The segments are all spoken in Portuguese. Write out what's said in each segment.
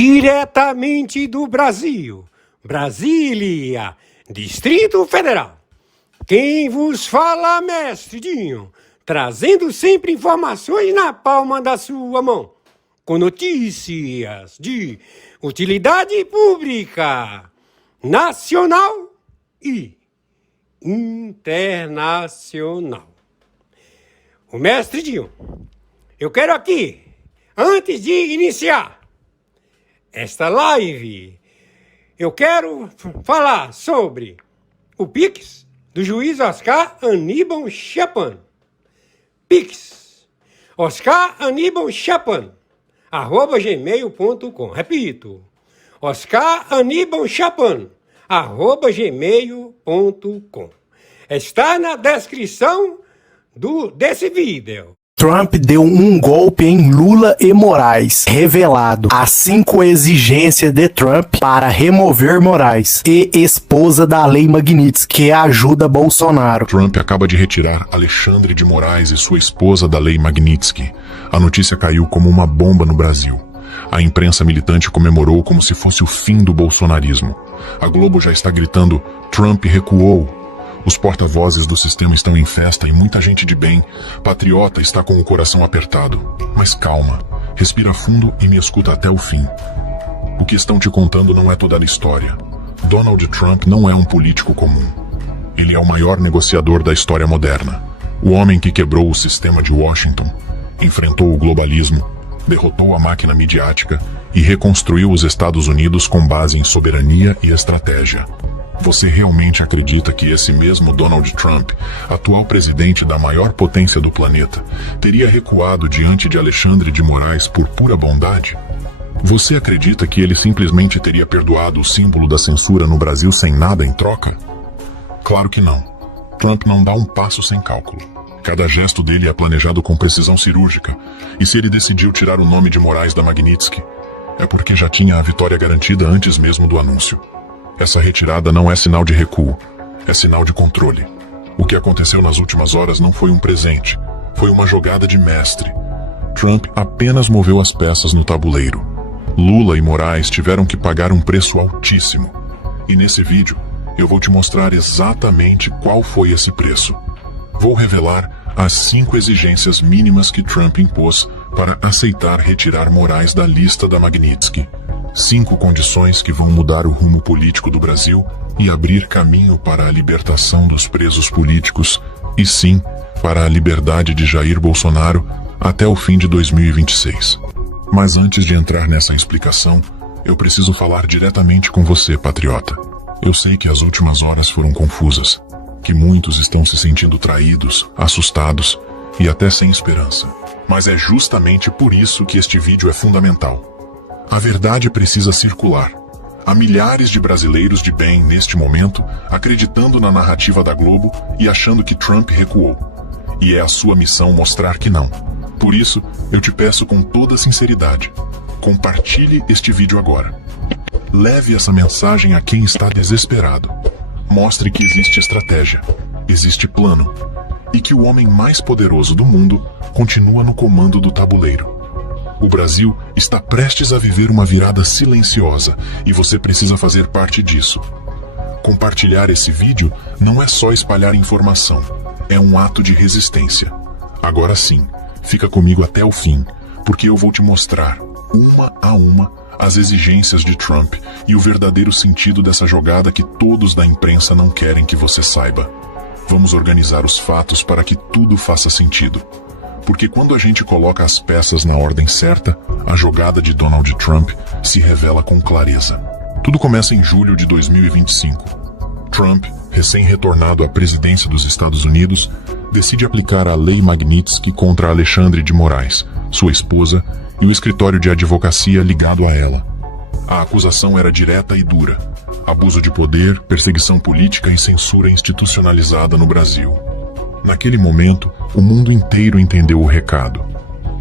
Diretamente do Brasil, Brasília, Distrito Federal. Quem vos fala, mestre Dinho, trazendo sempre informações na palma da sua mão, com notícias de utilidade pública, nacional e internacional. O mestre Dinho, eu quero aqui, antes de iniciar esta live, eu quero falar sobre o Pix do juiz Oscar Aníbal Chapan. Pix Oscar Aníbal Chapan @gmail.com. Repito, Oscar Aníbal Chapan @gmail.com. Está na descrição desse vídeo. Trump deu um golpe em Lula e Moraes, revelado as 5 exigências de Trump para remover Moraes e esposa da Lei Magnitsky, que ajuda Bolsonaro. Trump acaba de retirar Alexandre de Moraes e sua esposa da Lei Magnitsky. A notícia caiu como uma bomba no Brasil. A imprensa militante comemorou como se fosse o fim do bolsonarismo. A Globo já está gritando: Trump recuou. Os porta-vozes do sistema estão em festa e muita gente de bem, patriota, está com o coração apertado. Mas calma, respira fundo e me escuta até o fim. O que estão te contando não é toda a história. Donald Trump não é um político comum. Ele é o maior negociador da história moderna. O homem que quebrou o sistema de Washington, enfrentou o globalismo, derrotou a máquina midiática e reconstruiu os Estados Unidos com base em soberania e estratégia. Você realmente acredita que esse mesmo Donald Trump, atual presidente da maior potência do planeta, teria recuado diante de Alexandre de Moraes por pura bondade? Você acredita que ele simplesmente teria perdoado o símbolo da censura no Brasil sem nada em troca? Claro que não. Trump não dá um passo sem cálculo. Cada gesto dele é planejado com precisão cirúrgica. E se ele decidiu tirar o nome de Moraes da Magnitsky, é porque já tinha a vitória garantida antes mesmo do anúncio. Essa retirada não é sinal de recuo, é sinal de controle. O que aconteceu nas últimas horas não foi um presente, foi uma jogada de mestre. Trump apenas moveu as peças no tabuleiro. Lula e Moraes tiveram que pagar um preço altíssimo. E nesse vídeo, eu vou te mostrar exatamente qual foi esse preço. Vou revelar as 5 exigências mínimas que Trump impôs para aceitar retirar Moraes da lista da Magnitsky. 5 condições que vão mudar o rumo político do Brasil e abrir caminho para a libertação dos presos políticos e sim, para a liberdade de Jair Bolsonaro até o fim de 2026. Mas antes de entrar nessa explicação, eu preciso falar diretamente com você, patriota. Eu sei que as últimas horas foram confusas, que muitos estão se sentindo traídos, assustados e até sem esperança. Mas é justamente por isso que este vídeo é fundamental. A verdade precisa circular. Há milhares de brasileiros de bem neste momento acreditando na narrativa da Globo e achando que Trump recuou. E é a sua missão mostrar que não. Por isso, eu te peço com toda sinceridade, compartilhe este vídeo agora. Leve essa mensagem a quem está desesperado. Mostre que existe estratégia, existe plano, e que o homem mais poderoso do mundo continua no comando do tabuleiro. O Brasil está prestes a viver uma virada silenciosa e você precisa fazer parte disso. Compartilhar esse vídeo não é só espalhar informação, é um ato de resistência. Agora sim, fica comigo até o fim, porque eu vou te mostrar, uma a uma, as exigências de Trump e o verdadeiro sentido dessa jogada que todos da imprensa não querem que você saiba. Vamos organizar os fatos para que tudo faça sentido. Porque quando a gente coloca as peças na ordem certa, a jogada de Donald Trump se revela com clareza. Tudo começa em julho de 2025. Trump, recém-retornado à presidência dos Estados Unidos, decide aplicar a Lei Magnitsky contra Alexandre de Moraes, sua esposa, e o escritório de advocacia ligado a ela. A acusação era direta e dura: abuso de poder, perseguição política e censura institucionalizada no Brasil. Naquele momento, o mundo inteiro entendeu o recado.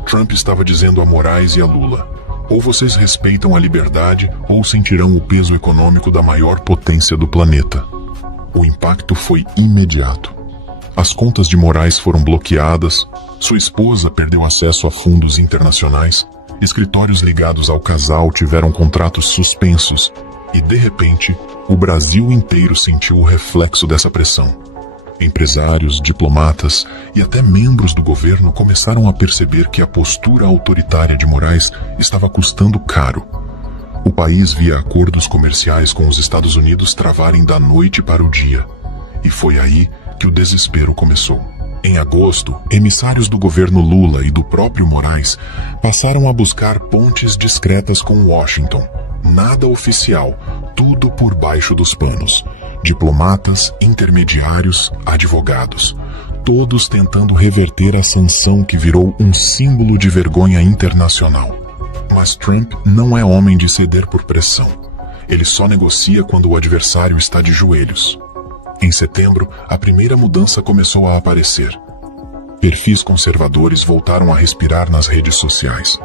Trump estava dizendo a Moraes e a Lula: ou vocês respeitam a liberdade, ou sentirão o peso econômico da maior potência do planeta. O impacto foi imediato. As contas de Moraes foram bloqueadas, sua esposa perdeu acesso a fundos internacionais escritórios ligados ao casal tiveram contratos suspensos e, de repente, o Brasil inteiro sentiu o reflexo dessa pressão. Empresários, diplomatas e até membros do governo começaram a perceber que a postura autoritária de Moraes estava custando caro. O país via acordos comerciais com os Estados Unidos travarem da noite para o dia. E foi aí que o desespero começou. Em agosto, emissários do governo Lula e do próprio Moraes passaram a buscar pontes discretas com Washington. Nada oficial, tudo por baixo dos panos. Diplomatas, intermediários, advogados, todos tentando reverter a sanção que virou um símbolo de vergonha internacional. Mas Trump não é homem de ceder por pressão. Ele só negocia quando o adversário está de joelhos. Em setembro, a primeira mudança começou a aparecer. Perfis conservadores voltaram a respirar nas redes sociais.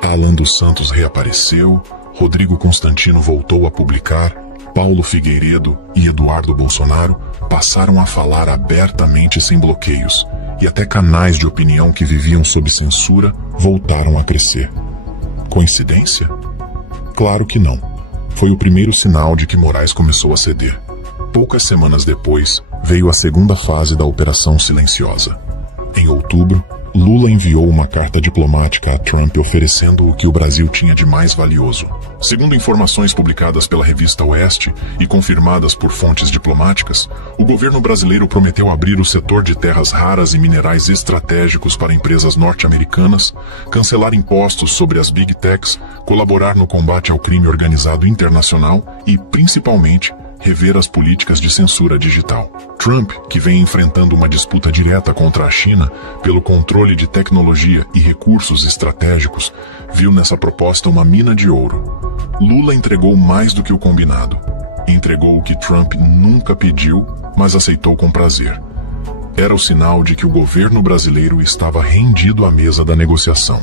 Alan dos Santos reapareceu, Rodrigo Constantino voltou a publicar, Paulo Figueiredo e Eduardo Bolsonaro passaram a falar abertamente sem bloqueios, e até canais de opinião que viviam sob censura voltaram a crescer. Coincidência? Claro que não. Foi o primeiro sinal de que Moraes começou a ceder. Poucas semanas depois, veio a segunda fase da Operação Silenciosa. Em outubro, Lula enviou uma carta diplomática a Trump oferecendo o que o Brasil tinha de mais valioso. Segundo informações publicadas pela revista Oeste e confirmadas por fontes diplomáticas, o governo brasileiro prometeu abrir o setor de terras raras e minerais estratégicos para empresas norte-americanas, cancelar impostos sobre as Big Techs, colaborar no combate ao crime organizado internacional e, principalmente, rever as políticas de censura digital. Trump, que vem enfrentando uma disputa direta contra a China pelo controle de tecnologia e recursos estratégicos, viu nessa proposta uma mina de ouro. Lula entregou mais do que o combinado. Entregou o que Trump nunca pediu, mas aceitou com prazer. Era o sinal de que o governo brasileiro estava rendido à mesa da negociação.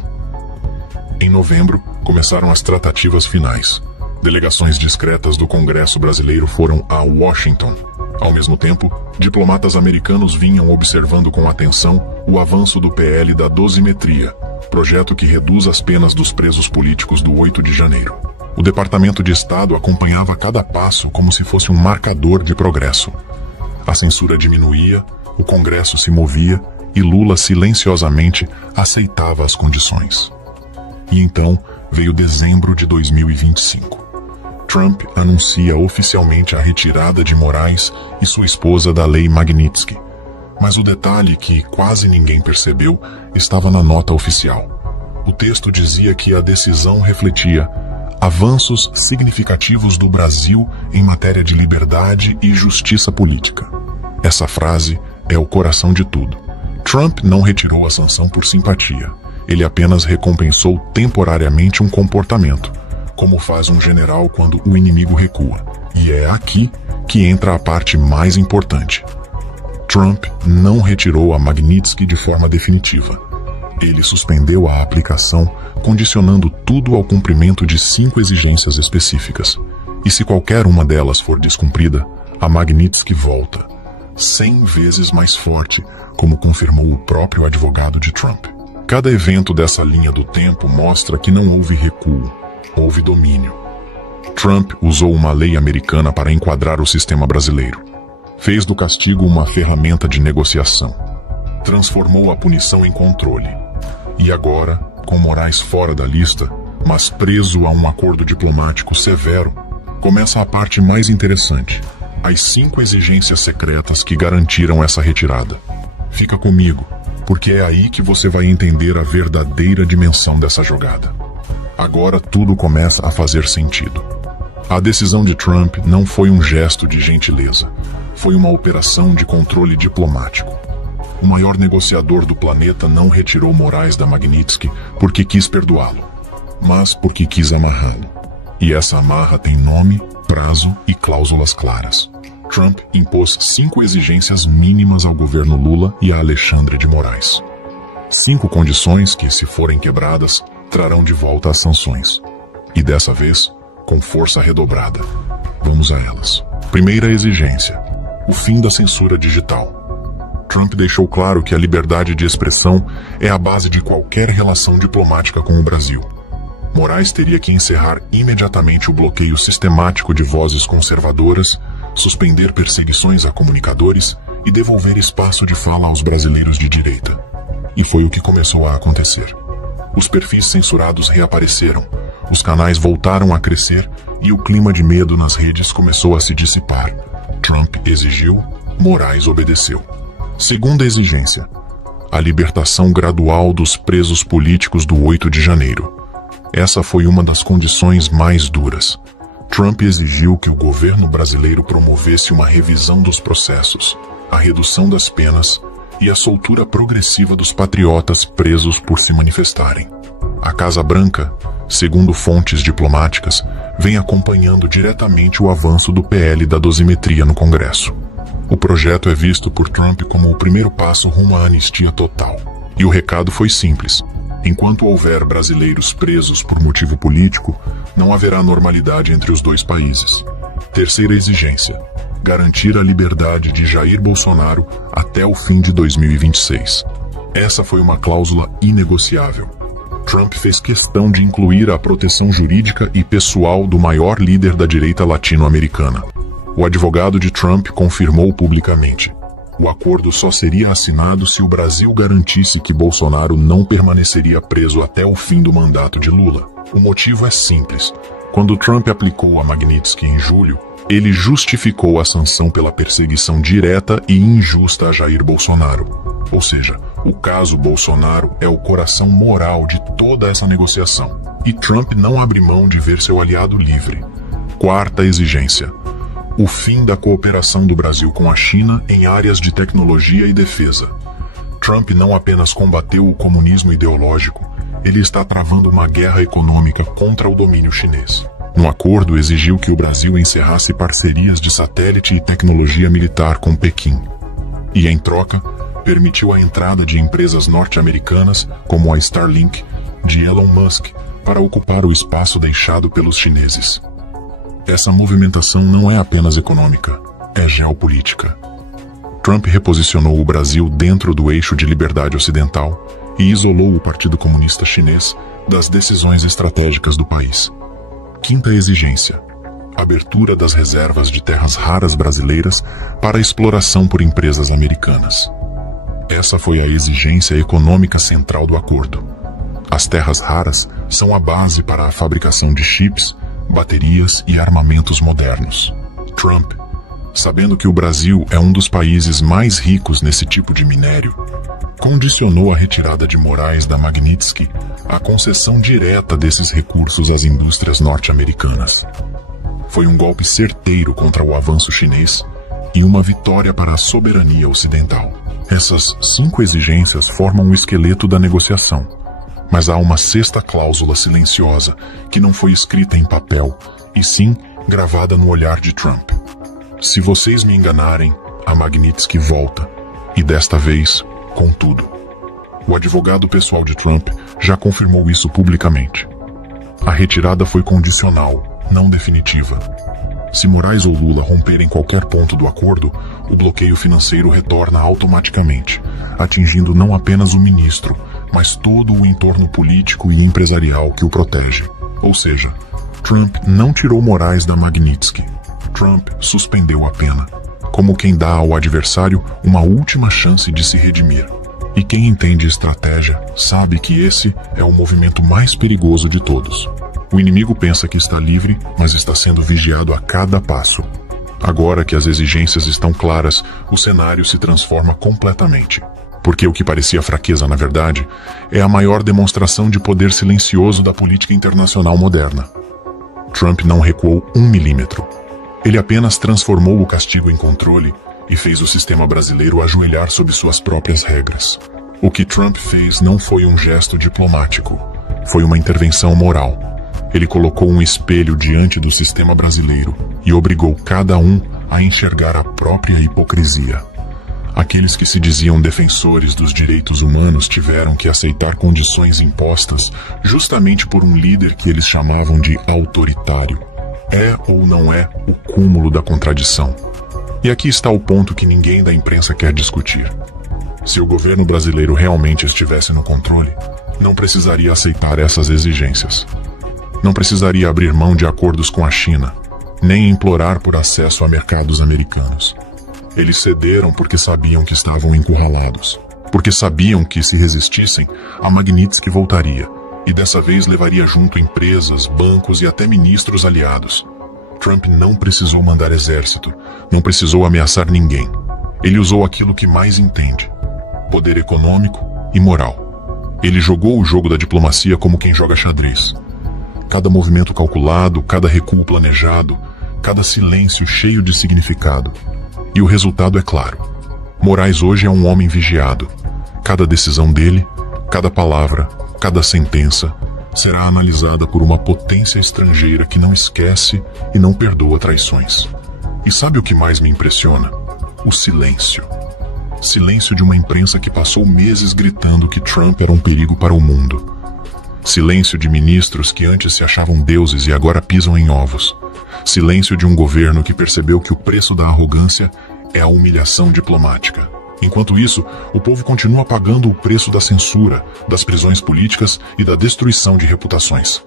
Em novembro, começaram as tratativas finais. Delegações discretas do Congresso brasileiro foram a Washington. Ao mesmo tempo, diplomatas americanos vinham observando com atenção o avanço do PL da dosimetria, projeto que reduz as penas dos presos políticos do 8 de janeiro. O Departamento de Estado acompanhava cada passo como se fosse um marcador de progresso. A censura diminuía, o Congresso se movia e Lula silenciosamente aceitava as condições. E então veio dezembro de 2025. Trump anuncia oficialmente a retirada de Moraes e sua esposa da Lei Magnitsky. Mas o detalhe que quase ninguém percebeu estava na nota oficial. O texto dizia que a decisão refletia avanços significativos do Brasil em matéria de liberdade e justiça política. Essa frase é o coração de tudo. Trump não retirou a sanção por simpatia. Ele apenas recompensou temporariamente um comportamento, como faz um general quando o inimigo recua. E é aqui que entra a parte mais importante. Trump não retirou a Magnitsky de forma definitiva. Ele suspendeu a aplicação, condicionando tudo ao cumprimento de 5 exigências específicas. E se qualquer uma delas for descumprida, a Magnitsky volta, 100 vezes mais forte, como confirmou o próprio advogado de Trump. Cada evento dessa linha do tempo mostra que não houve recuo, houve domínio. Trump usou uma lei americana para enquadrar o sistema brasileiro. Fez do castigo uma ferramenta de negociação. Transformou a punição em controle. E agora, com Moraes fora da lista, mas preso a um acordo diplomático severo, começa a parte mais interessante. As 5 exigências secretas que garantiram essa retirada. Fica comigo, porque é aí que você vai entender a verdadeira dimensão dessa jogada. Agora tudo começa a fazer sentido. A decisão de Trump não foi um gesto de gentileza. Foi uma operação de controle diplomático. O maior negociador do planeta não retirou Moraes da Magnitsky porque quis perdoá-lo, mas porque quis amarrá-lo. E essa amarra tem nome, prazo e cláusulas claras. Trump impôs 5 exigências mínimas ao governo Lula e a Alexandre de Moraes. 5 condições que, se forem quebradas, trarão de volta as sanções. E dessa vez, com força redobrada. Vamos a elas. Primeira exigência: o fim da censura digital. Trump deixou claro que a liberdade de expressão é a base de qualquer relação diplomática com o Brasil. Moraes teria que encerrar imediatamente o bloqueio sistemático de vozes conservadoras, suspender perseguições a comunicadores e devolver espaço de fala aos brasileiros de direita. E foi o que começou a acontecer. Os perfis censurados reapareceram, os canais voltaram a crescer e o clima de medo nas redes começou a se dissipar. Trump exigiu, Moraes obedeceu. Segunda exigência: a libertação gradual dos presos políticos do 8 de janeiro. Essa foi uma das condições mais duras. Trump exigiu que o governo brasileiro promovesse uma revisão dos processos, a redução das penas e a soltura progressiva dos patriotas presos por se manifestarem. A Casa Branca, segundo fontes diplomáticas, vem acompanhando diretamente o avanço do PL da dosimetria no Congresso. O projeto é visto por Trump como o primeiro passo rumo à anistia total. E o recado foi simples: enquanto houver brasileiros presos por motivo político, não haverá normalidade entre os dois países. Terceira exigência: garantir a liberdade de Jair Bolsonaro até o fim de 2026. Essa foi uma cláusula inegociável. Trump fez questão de incluir a proteção jurídica e pessoal do maior líder da direita latino-americana. O advogado de Trump confirmou publicamente: o acordo só seria assinado se o Brasil garantisse que Bolsonaro não permaneceria preso até o fim do mandato de Lula. O motivo é simples. Quando Trump aplicou a Magnitsky em julho, ele justificou a sanção pela perseguição direta e injusta a Jair Bolsonaro. Ou seja, o caso Bolsonaro é o coração moral de toda essa negociação. E Trump não abre mão de ver seu aliado livre. Quarta exigência: o fim da cooperação do Brasil com a China em áreas de tecnologia e defesa. Trump não apenas combateu o comunismo ideológico, ele está travando uma guerra econômica contra o domínio chinês. No acordo, exigiu que o Brasil encerrasse parcerias de satélite e tecnologia militar com Pequim. E, em troca, permitiu a entrada de empresas norte-americanas, como a Starlink, de Elon Musk, para ocupar o espaço deixado pelos chineses. Essa movimentação não é apenas econômica, é geopolítica. Trump reposicionou o Brasil dentro do eixo de liberdade ocidental e isolou o Partido Comunista Chinês das decisões estratégicas do país. Quinta exigência: abertura das reservas de terras raras brasileiras para exploração por empresas americanas. Essa foi a exigência econômica central do acordo. As terras raras são a base para a fabricação de chips, baterias e armamentos modernos. Trump, sabendo que o Brasil é um dos países mais ricos nesse tipo de minério, condicionou a retirada de Moraes da Magnitsky à concessão direta desses recursos às indústrias norte-americanas. Foi um golpe certeiro contra o avanço chinês e uma vitória para a soberania ocidental. Essas 5 exigências formam o esqueleto da negociação. Mas há uma sexta cláusula silenciosa que não foi escrita em papel, e sim gravada no olhar de Trump. Se vocês me enganarem, a Magnitsky volta, e desta vez, com tudo. O advogado pessoal de Trump já confirmou isso publicamente. A retirada foi condicional, não definitiva. Se Moraes ou Lula romperem qualquer ponto do acordo, o bloqueio financeiro retorna automaticamente, atingindo não apenas o ministro, mas todo o entorno político e empresarial que o protege. Ou seja, Trump não tirou Moraes da Magnitsky. Trump suspendeu a pena, como quem dá ao adversário uma última chance de se redimir. E quem entende estratégia sabe que esse é o movimento mais perigoso de todos. O inimigo pensa que está livre, mas está sendo vigiado a cada passo. Agora que as exigências estão claras, o cenário se transforma completamente. Porque o que parecia fraqueza, na verdade, é a maior demonstração de poder silencioso da política internacional moderna. Trump não recuou 1 milímetro. Ele apenas transformou o castigo em controle e fez o sistema brasileiro ajoelhar sob suas próprias regras. O que Trump fez não foi um gesto diplomático, foi uma intervenção moral. Ele colocou um espelho diante do sistema brasileiro e obrigou cada um a enxergar a própria hipocrisia. Aqueles que se diziam defensores dos direitos humanos tiveram que aceitar condições impostas justamente por um líder que eles chamavam de autoritário. É ou não é o cúmulo da contradição? E aqui está o ponto que ninguém da imprensa quer discutir. Se o governo brasileiro realmente estivesse no controle, não precisaria aceitar essas exigências. Não precisaria abrir mão de acordos com a China, nem implorar por acesso a mercados americanos. Eles cederam porque sabiam que estavam encurralados, porque sabiam que, se resistissem, a Magnitsky voltaria, e dessa vez levaria junto empresas, bancos e até ministros aliados. Trump não precisou mandar exército, não precisou ameaçar ninguém. Ele usou aquilo que mais entende: poder econômico e moral. Ele jogou o jogo da diplomacia como quem joga xadrez. Cada movimento calculado, cada recuo planejado, cada silêncio cheio de significado. E o resultado é claro. Moraes hoje é um homem vigiado. Cada decisão dele, cada palavra, cada sentença será analisada por uma potência estrangeira que não esquece e não perdoa traições. E sabe o que mais me impressiona? O silêncio. Silêncio de uma imprensa que passou meses gritando que Trump era um perigo para o mundo. Silêncio de ministros que antes se achavam deuses e agora pisam em ovos. Silêncio de um governo que percebeu que o preço da arrogância é a humilhação diplomática. Enquanto isso, o povo continua pagando o preço da censura, das prisões políticas e da destruição de reputações.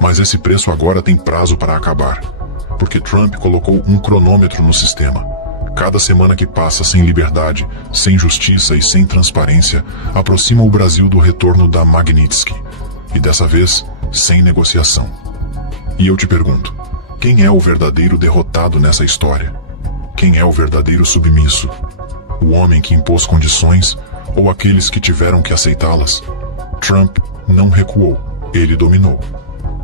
Mas esse preço agora tem prazo para acabar, porque Trump colocou um cronômetro no sistema. Cada semana que passa sem liberdade, sem justiça e sem transparência, aproxima o Brasil do retorno da Magnitsky. E dessa vez, sem negociação. E eu te pergunto, quem é o verdadeiro derrotado nessa história? Quem é o verdadeiro submisso? O homem que impôs condições ou aqueles que tiveram que aceitá-las? Trump não recuou, ele dominou.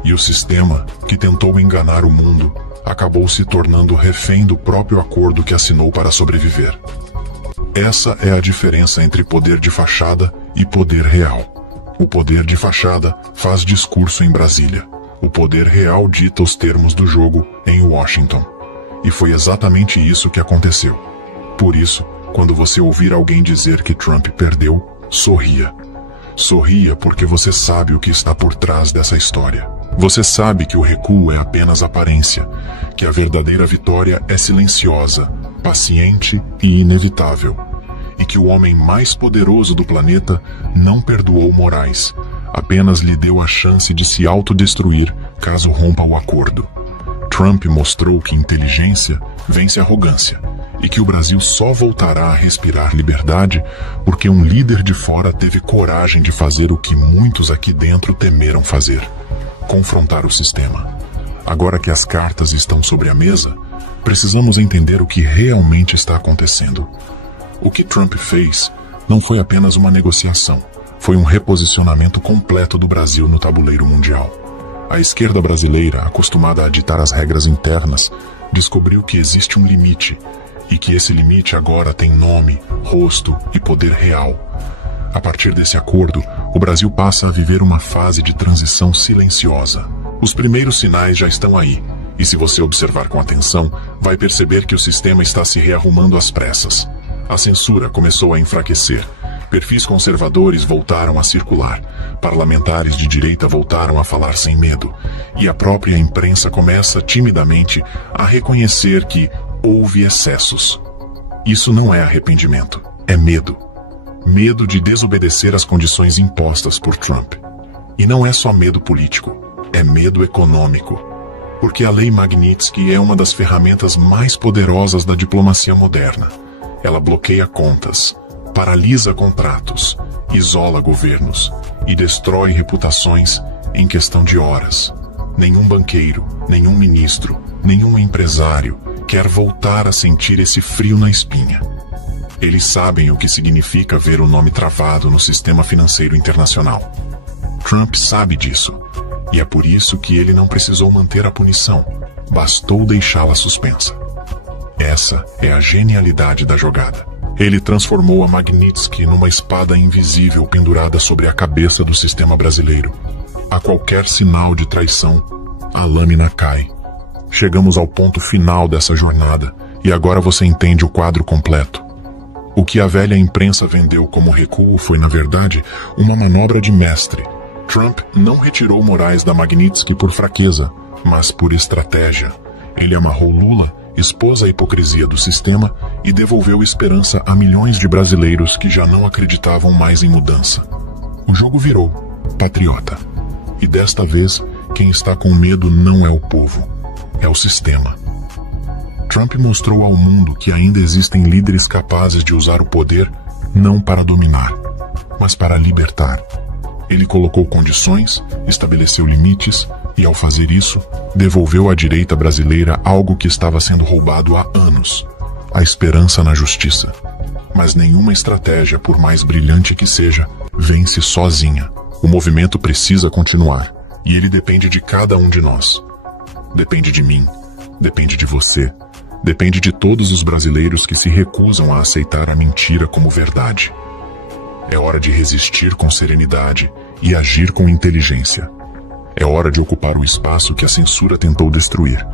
E o sistema, que tentou enganar o mundo, acabou se tornando refém do próprio acordo que assinou para sobreviver. Essa é a diferença entre poder de fachada e poder real. O poder de fachada faz discurso em Brasília. O poder real dita os termos do jogo em Washington. E foi exatamente isso que aconteceu. Por isso, quando você ouvir alguém dizer que Trump perdeu, sorria. Sorria porque você sabe o que está por trás dessa história. Você sabe que o recuo é apenas aparência, que a verdadeira vitória é silenciosa, paciente e inevitável. E que o homem mais poderoso do planeta não perdoou Moraes, apenas lhe deu a chance de se autodestruir caso rompa o acordo. Trump mostrou que inteligência vence arrogância e que o Brasil só voltará a respirar liberdade porque um líder de fora teve coragem de fazer o que muitos aqui dentro temeram fazer: confrontar o sistema. Agora que as cartas estão sobre a mesa, precisamos entender o que realmente está acontecendo. O que Trump fez não foi apenas uma negociação, foi um reposicionamento completo do Brasil no tabuleiro mundial. A esquerda brasileira, acostumada a ditar as regras internas, descobriu que existe um limite, e que esse limite agora tem nome, rosto e poder real. A partir desse acordo, o Brasil passa a viver uma fase de transição silenciosa. Os primeiros sinais já estão aí, e se você observar com atenção, vai perceber que o sistema está se rearrumando às pressas. A censura começou a enfraquecer. Perfis conservadores voltaram a circular. Parlamentares de direita voltaram a falar sem medo. E a própria imprensa começa timidamente a reconhecer que houve excessos. Isso não é arrependimento, é medo. Medo de desobedecer às condições impostas por Trump. E não é só medo político, é medo econômico. Porque a Lei Magnitsky é uma das ferramentas mais poderosas da diplomacia moderna. Ela bloqueia contas, paralisa contratos, isola governos e destrói reputações em questão de horas. Nenhum banqueiro, nenhum ministro, nenhum empresário quer voltar a sentir esse frio na espinha. Eles sabem o que significa ver o nome travado no sistema financeiro internacional. Trump sabe disso, e é por isso que ele não precisou manter a punição, bastou deixá-la suspensa. Essa é a genialidade da jogada. Ele transformou a Magnitsky numa espada invisível pendurada sobre a cabeça do sistema brasileiro. A qualquer sinal de traição, a lâmina cai. Chegamos ao ponto final dessa jornada, e agora você entende o quadro completo. O que a velha imprensa vendeu como recuo foi, na verdade, uma manobra de mestre. Trump não retirou Moraes da Magnitsky por fraqueza, mas por estratégia. Ele amarrou Lula, expôs a hipocrisia do sistema e devolveu esperança a milhões de brasileiros que já não acreditavam mais em mudança. O jogo virou, patriota. E desta vez, Quem está com medo não é o povo, é o sistema. Trump mostrou ao mundo que ainda existem líderes capazes de usar o poder não para dominar, mas para libertar. Ele colocou condições, estabeleceu limites e, ao fazer isso, devolveu à direita brasileira algo que estava sendo roubado há anos: a esperança na justiça. Mas nenhuma estratégia, por mais brilhante que seja, vence sozinha. O movimento precisa continuar, e ele depende de cada um de nós. Depende de mim, depende de você, depende de todos os brasileiros que se recusam a aceitar a mentira como verdade. É hora de resistir com serenidade e agir com inteligência. É hora de ocupar o espaço que a censura tentou destruir,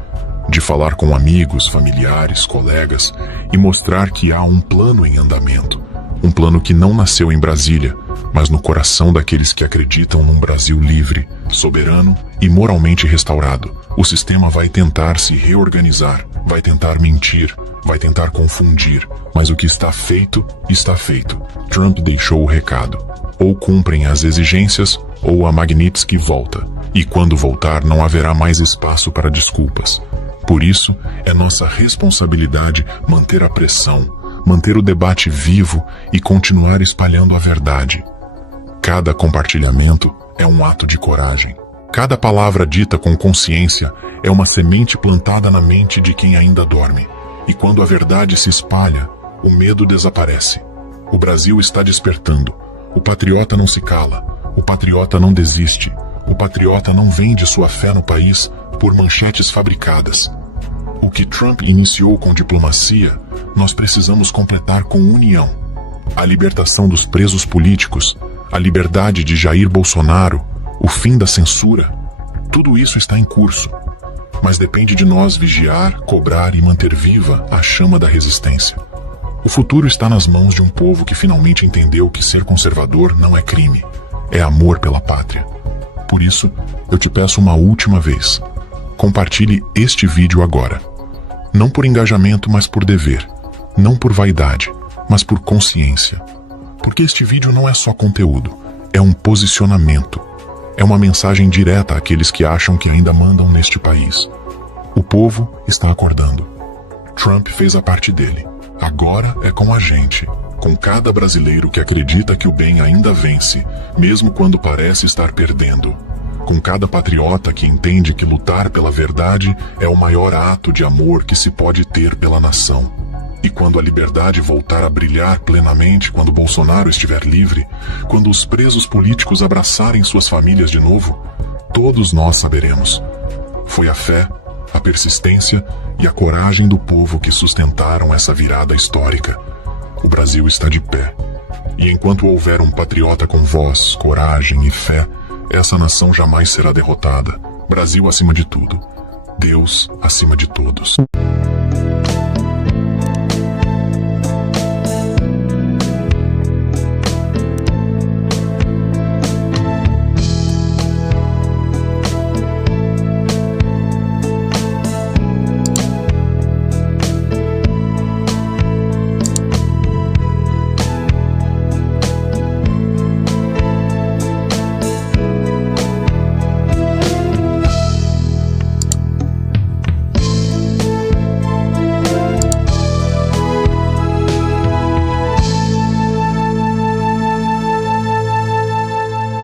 de falar com amigos, familiares, colegas e mostrar que há um plano em andamento. Um plano que não nasceu em Brasília, mas no coração daqueles que acreditam num Brasil livre, soberano e moralmente restaurado. O sistema vai tentar se reorganizar, vai tentar mentir, vai tentar confundir, mas o que está feito, está feito. Trump deixou o recado. Ou cumprem as exigências, ou a Magnitsky volta. E quando voltar, não haverá mais espaço para desculpas. Por isso, é nossa responsabilidade manter a pressão, manter o debate vivo e continuar espalhando a verdade. Cada compartilhamento é um ato de coragem. Cada palavra dita com consciência é uma semente plantada na mente de quem ainda dorme. E quando a verdade se espalha, o medo desaparece. O Brasil está despertando. O patriota não se cala. O patriota não desiste. O patriota não vende sua fé no país por manchetes fabricadas. O que Trump iniciou com diplomacia, nós precisamos completar com união. A libertação dos presos políticos, a liberdade de Jair Bolsonaro, o fim da censura, tudo isso está em curso. Mas depende de nós vigiar, cobrar e manter viva a chama da resistência. O futuro está nas mãos de um povo que finalmente entendeu que ser conservador não é crime, é amor pela pátria. Por isso, eu te peço uma última vez: compartilhe este vídeo agora. Não por engajamento, mas por dever. Não por vaidade, mas por consciência. Porque este vídeo não é só conteúdo, é um posicionamento. É uma mensagem direta àqueles que acham que ainda mandam neste país. O povo está acordando. Trump fez a parte dele. Agora é com a gente, com cada brasileiro que acredita que o bem ainda vence, mesmo quando parece estar perdendo. Com cada patriota que entende que lutar pela verdade é o maior ato de amor que se pode ter pela nação. E quando a liberdade voltar a brilhar plenamente, quando Bolsonaro estiver livre, quando os presos políticos abraçarem suas famílias de novo, todos nós saberemos. Foi a fé, a persistência e a coragem do povo que sustentaram essa virada histórica. O Brasil está de pé. E enquanto houver um patriota com voz, coragem e fé, essa nação jamais será derrotada. Brasil acima de tudo. Deus acima de todos.